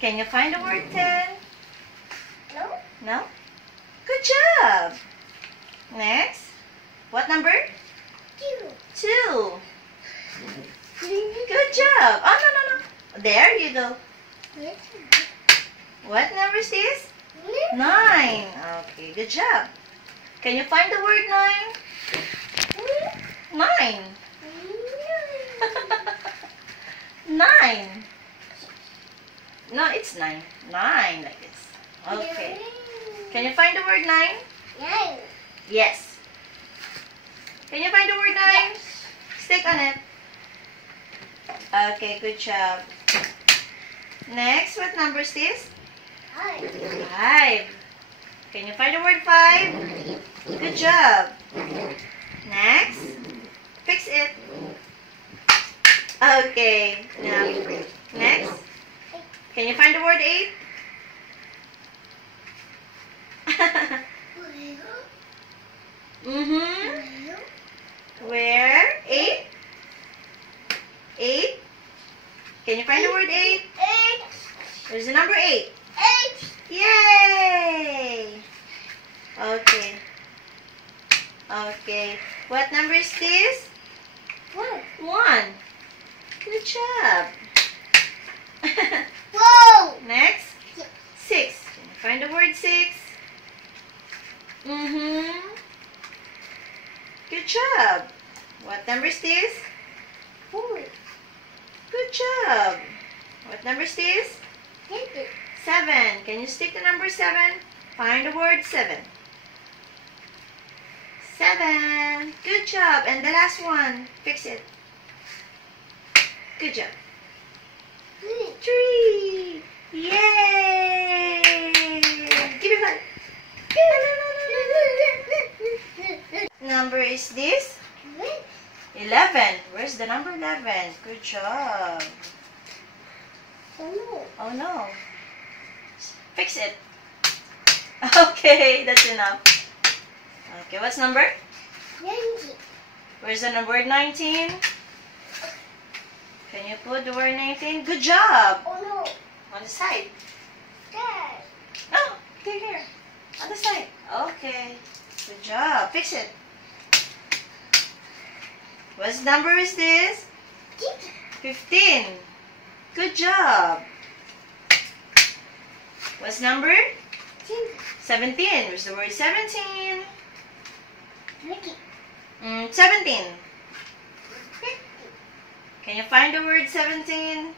Can you find the word 10? No. No? Good job. Next. What number? 2. 2. Good job. Oh, no. There you go. What number is this? 9. Okay, good job. Can you find the word 9? 9. 9. No, it's 9. 9 like this. Okay. Can you find the word 9? 9. Yes. Can you find the word 9? Stick on it. Okay, good job. Next, what number is this? 5. 5. Can you find the word 5? Good job. Next, fix it. Okay, now, next. Can you find the word 8? Where? 8? 8? Can you find the word 8? 8. There's the number 8. 8. Yay! Okay. Okay. What number is this? 1. 1. Good job. Whoa. Next. 6. Can you find the word 6? Good job. What number is this? 4. Good job. What number is this? 7. Can you stick the number 7? Find the word 7. 7. Good job. And the last one. Fix it. Good job. 3. Yay! Give me 5. Number is this? 11. Where's the number 11? Good job. Oh no. Fix it. Okay, that's enough. Okay, what's number? 90. Where's the number 19? Can you put the word 19? Good job. Oh no. On the side. Dad. No, here. On the side. Okay. Good job. Fix it. What number is this? 15. Good job. What's number? 17. Where's the word 17? 17. Can you find the word 17?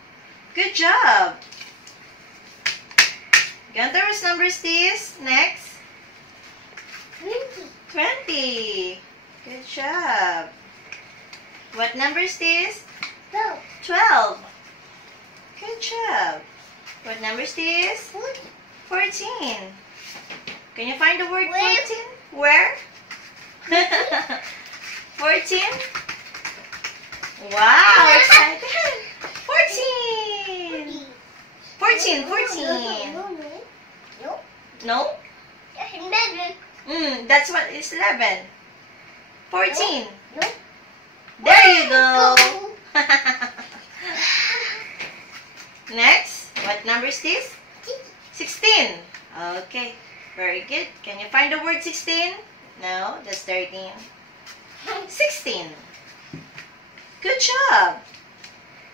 Good job. Gunther, what number is this? Next. 20. Good job. What number is this? 12. Good job. What number is this? 14. Can you find the word 14? Where? 14? Wow, excited. 14. 14. No? That's what is 11. 14. There you go. Next, what number is this? 16. Okay, very good. Can you find the word 16? No, that's 13. 16. Good job.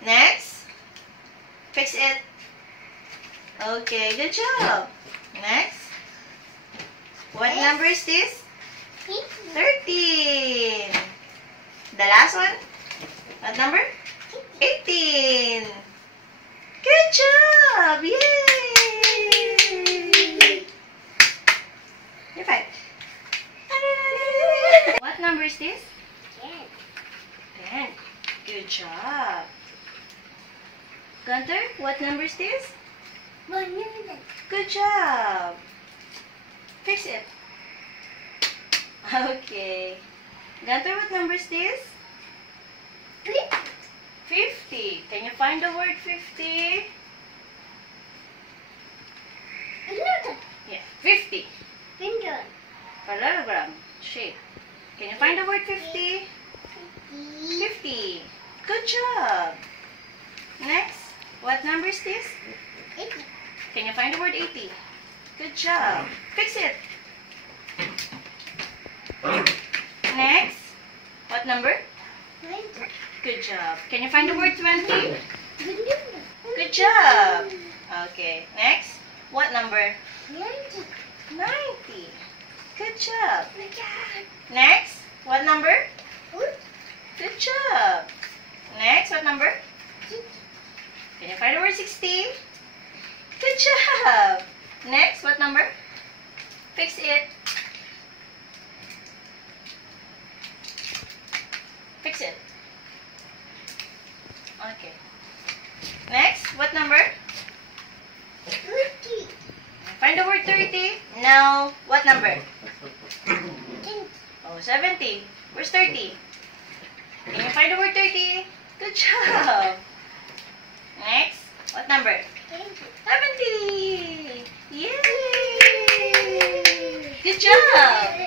Next, fix it. Okay, good job. Next, what number is this? 13. The last one? What number? 18. Good job! Yay! You're fine. What number is this? 10. Good job. Gunther, what number is this? 100. Good job. Fix it. Okay. Gunther, what number is this? 50. Can you find the word 50? Yeah, 50. Parallelogram shape. Can you find the word 50? 50. Good job. Next, what number is this? Can you find the word 80? Good job. Fix it. Next. What number? 20. Good job. Can you find the word 20? Banana. Good job. Okay. Next. What number? 90. 90. Good job. My God. Next. What number? Ooh. Good job. Next. What number? 60. Can you find the word 16? Good job. Next. What number? Fix it. Fix it. Okay. Next. What number? 30. Find the word 30. Now, what number? 10. Oh, 70. Where's 30? Can you find the word 30? Good job. Next, what number? 20. 70. Yay! Good job.